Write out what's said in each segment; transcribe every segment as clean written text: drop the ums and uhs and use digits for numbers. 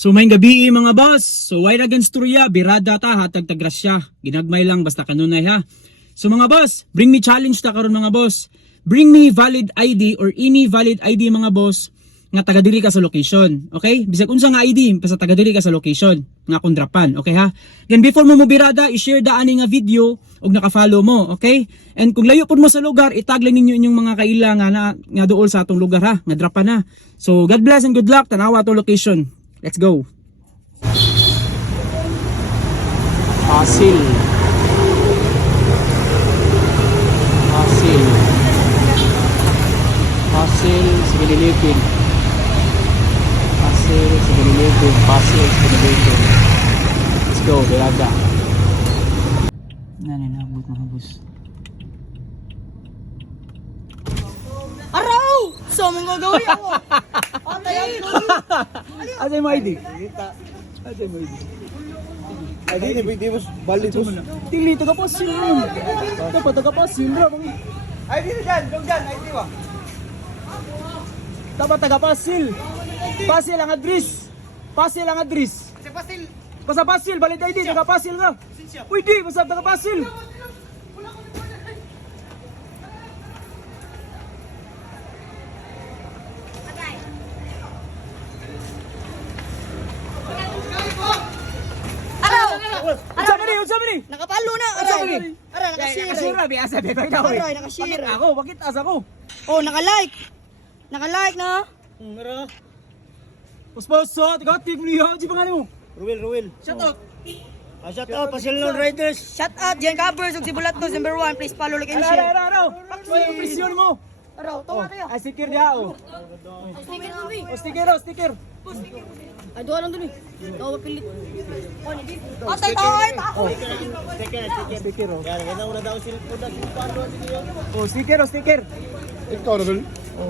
So may gabi mga boss. So why ragan storya birada ta hatag tagrasya. Ginagmay lang basta kanunay ha. So mga boss, bring me challenge ta karon mga boss. Bring me valid ID or any valid ID mga boss nga taga diri ka sa location. Okay? Bisag unsa nga ID basta taga diri ka sa location nga kontrapan. Okay ha? Then before mo birada, i-share da ani nga video ug naka-follow mo, okay? And kung layo pud mo sa lugar, itag lang ninyo inyong mga kailangan nga dool sa atong lugar ha, nga drapan na. So God bless and good luck. Tanawa to location. Let's go. Asil. Asil. Asil sa Bililipin. Asil sa Bililipin. Asil sa Bililipin. Let's go, Birada. Nanilabot mga bus. Araw! So, mong gagawin ako. Atayan ko. Asa yung ID? Asa yung ID? ID ni pwede mo balik mo. Tili, taga-pasil mo. Dapat taga-pasil bro. ID ni dyan, dong dyan, ID wa. Dapat taga-pasil. Pasil ang address. Pasil ang address. Sa pasil. Basta pasil, valid ID, taga-pasil ka. Uy, di, basta taga-pasil. Araw! Unsa man ni? Unsa man ni? Nakapalo na, Unsa aray. man ni? Aray, nakashare. Nakasira, biasa, di ba ikaw? Aray, nakashare. Bakit ako? Bakit asa ko? Oh, nakalike. Nakalike na. Mara. Pusposo, taga-active mo niya. Di pangalan mo? Ruel. Shut up. Shout out Pasilon Riders. Shout out, Jen Covers, ug si Bulatos, number 1. Please follow, like, and share. Araw. Uy, presyon mo. Araw, tawa kayo. Ay, sticker niya, oh. O, sticker, oh, sticker. Ay, doon lang dun eh. Tawa pilit. Atay, tawa ay, tawa. Sticker, oh. Yan, ganun na daw sila po na palo niyo. Oh, sticker, oh, sticker. Ikaw na dul?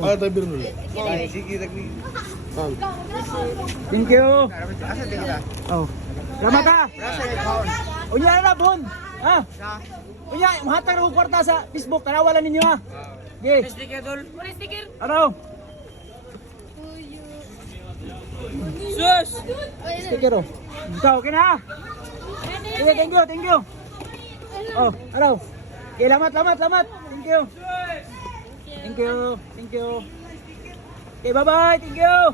Ah, tayo biro dul. Ay, sige tagni. Thank you. Asa din ka? Oh. Salamat ha. Unya na bon. Ha? Unya, mahatag na ko kwarta sa Facebook. Tanawalan ninyo ha. Okay. Sticker dul. Ano? Sus. Sticker oh. Ikaw, okay na ha? Okay, thank you. Oh, ano? Okay, lamat. Thank you. Okay, bye-bye. Thank you.